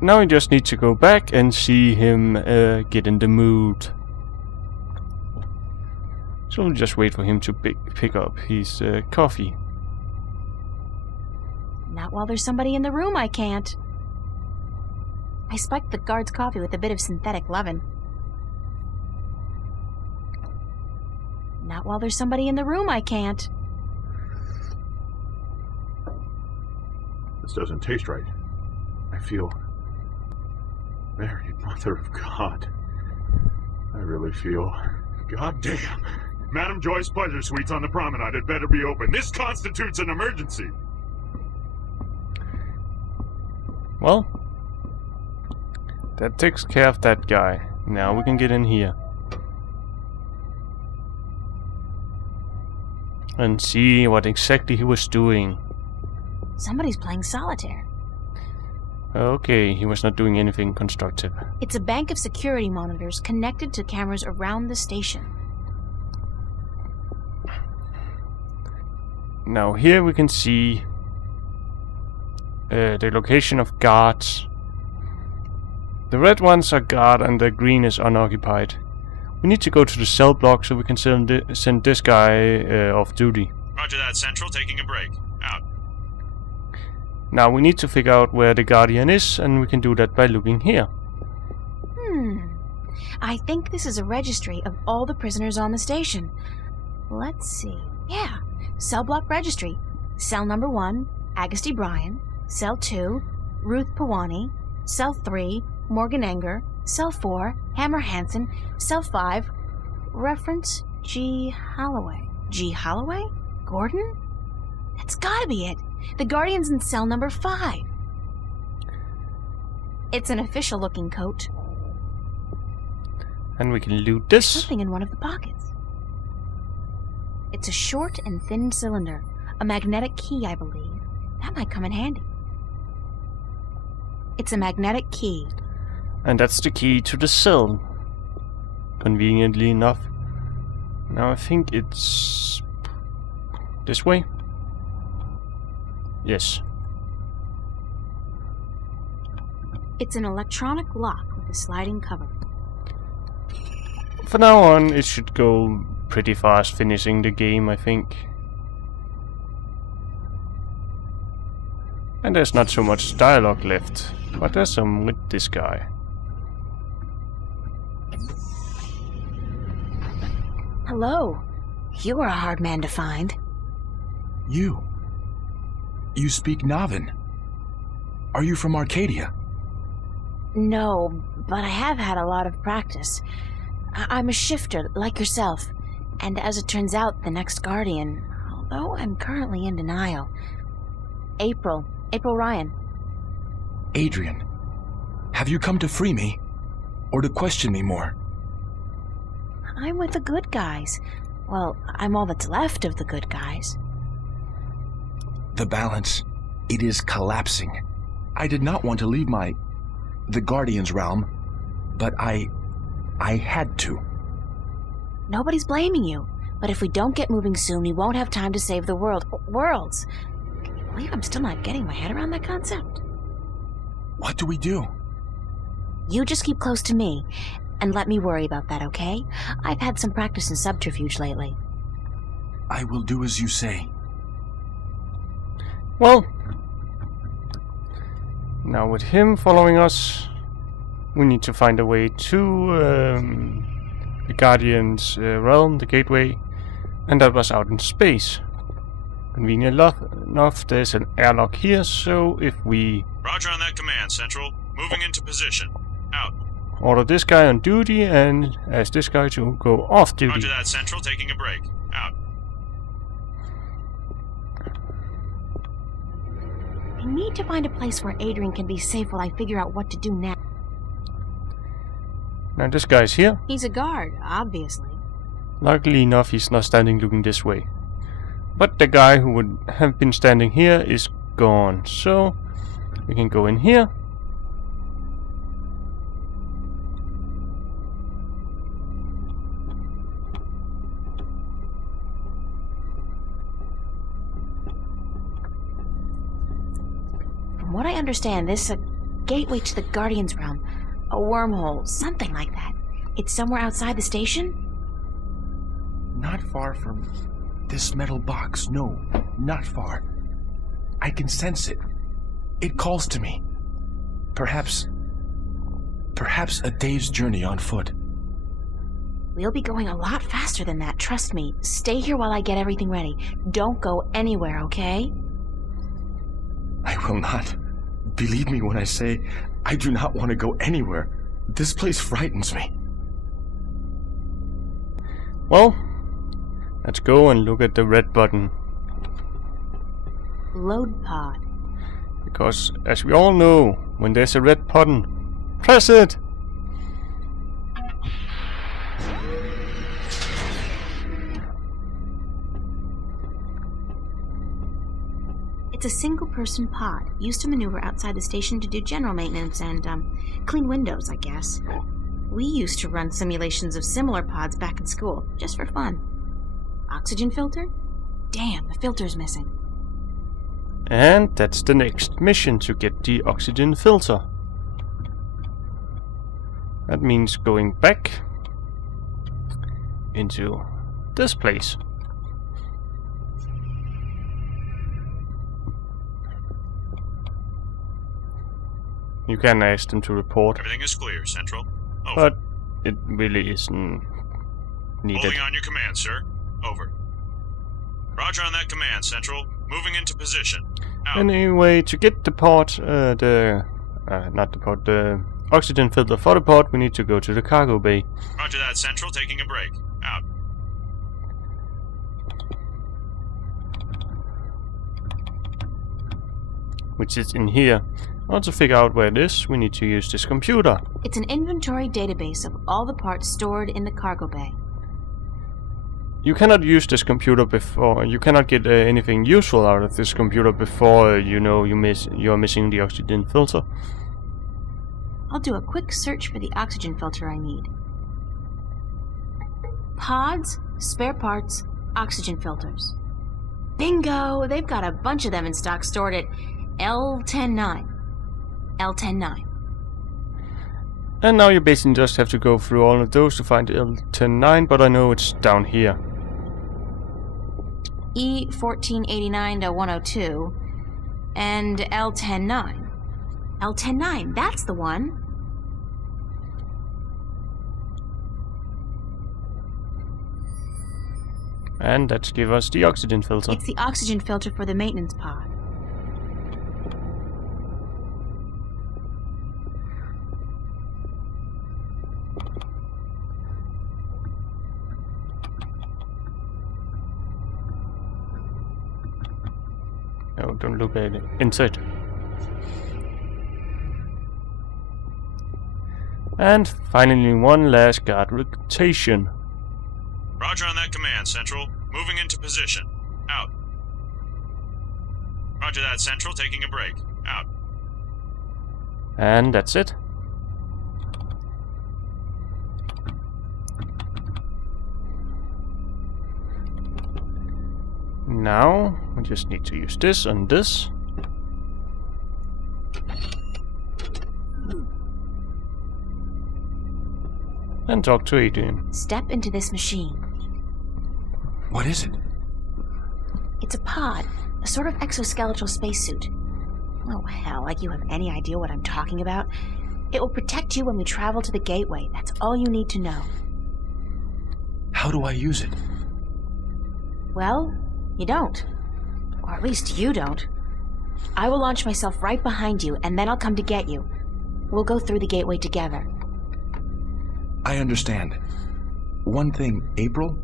now we just need to go back and see him get in the mood. So we'll just wait for him to pick up his coffee. Not while there's somebody in the room, I can't. I spiked the guard's coffee with a bit of synthetic leaven. Not while there's somebody in the room, I can't. This doesn't taste right. I feel... Mary, Mother of God. I really feel... God damn! Madam Joy's Pleasure Suites on the promenade had better be open. This constitutes an emergency! Well, that takes care of that guy. Now we can get in here. And see what exactly he was doing. Somebody's playing solitaire. Okay, he was not doing anything constructive. It's a bank of security monitors connected to cameras around the station. Now here we can see the location of guards. The red ones are guard and the green is unoccupied. We need to go to the cell block so we can send this guy off duty. Roger that, Central, taking a break. Out. Now we need to figure out where the Guardian is, and we can do that by looking here. I think this is a registry of all the prisoners on the station. Let's see. Yeah, cell block registry. Cell number 1, Agusty Bryan. Cell 2, Ruth Pawani. Cell 3, Morgan Enger. Cell 4, Hammer Hansen. Cell 5, reference G. Holloway. G. Holloway? Gordon? That's gotta be it. The Guardian's in cell number 5. It's an official-looking coat. And we can loot this. Something in one of the pockets. It's a short and thin cylinder. A magnetic key, I believe. That might come in handy. It's a magnetic key. And that's the key to the cell. Conveniently enough. Now I think it's... this way? Yes. It's an electronic lock with a sliding cover. For now on, it should go pretty fast finishing the game, I think. And there's not so much dialogue left, but there's some with this guy. Hello. You are a hard man to find. You speak Navan. Are you from Arcadia? No, but I have had a lot of practice. I'm a shifter, like yourself. And as it turns out, the next Guardian, although I'm currently in denial. April Ryan. Adrian, have you come to free me? Or to question me more? I'm with the good guys. Well, I'm all that's left of the good guys. The balance, it is collapsing. I did not want to leave the Guardian's realm, but I had to. Nobody's blaming you, but if we don't get moving soon, we won't have time to save the worlds. Can you believe I'm still not getting my head around that concept? What do we do? You just keep close to me, and let me worry about that, okay? I've had some practice in subterfuge lately. I will do as you say. Well, now with him following us, we need to find a way to the Guardian's realm, the gateway, and that was out in space. Convenient enough, there's an airlock here, so if we... Roger on that command, Central. Moving into position. Out. Order this guy on duty and ask this guy to go off duty. Roger that, Central. Taking a break. Out. I need to find a place where Adrian can be safe while I figure out what to do now. Now this guy's here. He's a guard, obviously. Luckily enough, he's not standing looking this way. But the guy who would have been standing here is gone. So we can go in here. From what I understand, this gateway to the Guardian's realm. A wormhole, something like that. It's somewhere outside the station? Not far from this metal box. No, not far. I can sense it. It calls to me. Perhaps a day's journey on foot. We'll be going a lot faster than that, trust me. Stay here while I get everything ready. Don't go anywhere, okay? I will not. Believe me when I say I do not want to go anywhere. This place frightens me. Well, let's go and look at the red button. Load pod. Because, as we all know, when there's a red button, press it! It's a single-person pod, used to maneuver outside the station to do general maintenance and, clean windows, I guess. We used to run simulations of similar pods back in school, just for fun. Oxygen filter? Damn, the filter's missing. And that's the next mission, to get the oxygen filter. That means going back into this place. You can ask them to report, Everything is clear, Central. Over. but it really isn't needed. Holding on your command, sir. Over. Roger on that command, Central. Moving into position. Out. Anyway, to get the pod, the oxygen filter for the pod, we need to go to the cargo bay. Roger that, Central. Taking a break. Out. Which is in here. Now to figure out where it is, we need to use this computer. It's an inventory database of all the parts stored in the cargo bay. You cannot use this computer before, you cannot get anything useful out of this computer before you know you're missing the oxygen filter. I'll do a quick search for the oxygen filter I need. Pods, spare parts, oxygen filters. Bingo! They've got a bunch of them in stock stored at L109. L109. And now you basically just have to go through all of those to find L109, but I know it's down here. E1489-102 and L109. L109, that's the one. And that gives us the oxygen filter. It's the oxygen filter for the maintenance pod. No, don't look at it. Inside. And finally, one last guard rotation. Roger on that command, Central. Moving into position. Out. Roger that, Central. Taking a break. Out. And that's it. Now, we just need to use this and this. And talk to Adrian. Step into this machine. What is it? It's a pod, a sort of exoskeletal spacesuit. Oh, hell, like you have any idea what I'm talking about. It will protect you when we travel to the gateway. That's all you need to know. How do I use it? Well, you don't. Or at least you don't. I will launch myself right behind you, and then I'll come to get you. We'll go through the gateway together. I understand. One thing, April.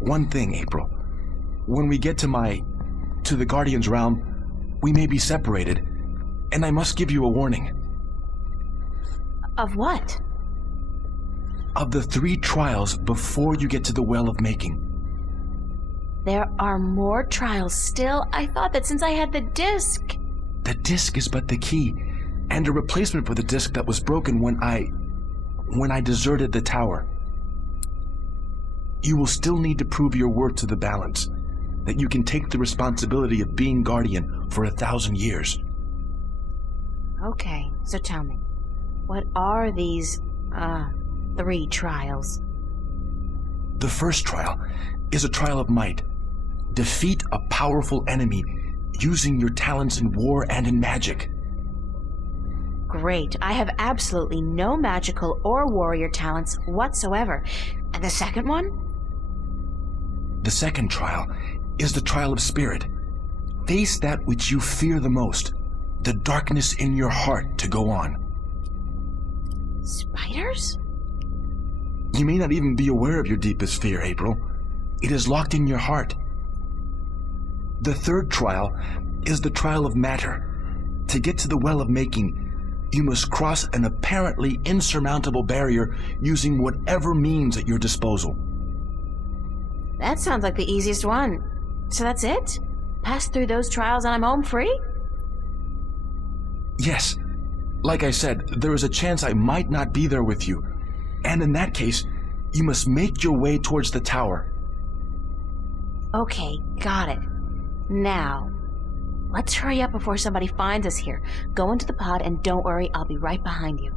When we get to the Guardian's realm, we may be separated, and I must give you a warning. Of what? Of the 3 trials before you get to the Well of Making. There are more trials still? I thought that since I had the disc. The disc is but the key, and a replacement for the disc that was broken when I deserted the tower. You will still need to prove your worth to the balance, that you can take the responsibility of being Guardian for 1,000 years. Okay, so tell me, what are these, 3 trials? The first trial is a trial of might. Defeat a powerful enemy using your talents in war and in magic. Great, I have absolutely no magical or warrior talents whatsoever. And the second one? The second trial is the trial of spirit. Face that which you fear the most, the darkness in your heart to go on. Spiders? You may not even be aware of your deepest fear, April. It is locked in your heart. The third trial is the trial of matter. To get to the well of making, you must cross an apparently insurmountable barrier using whatever means at your disposal. That sounds like the easiest one. So that's it? Pass through those trials and I'm home free? Yes. Like I said, there is a chance I might not be there with you. And in that case, you must make your way towards the tower. Okay, got it. Now, let's hurry up before somebody finds us here. Go into the pod and don't worry, I'll be right behind you.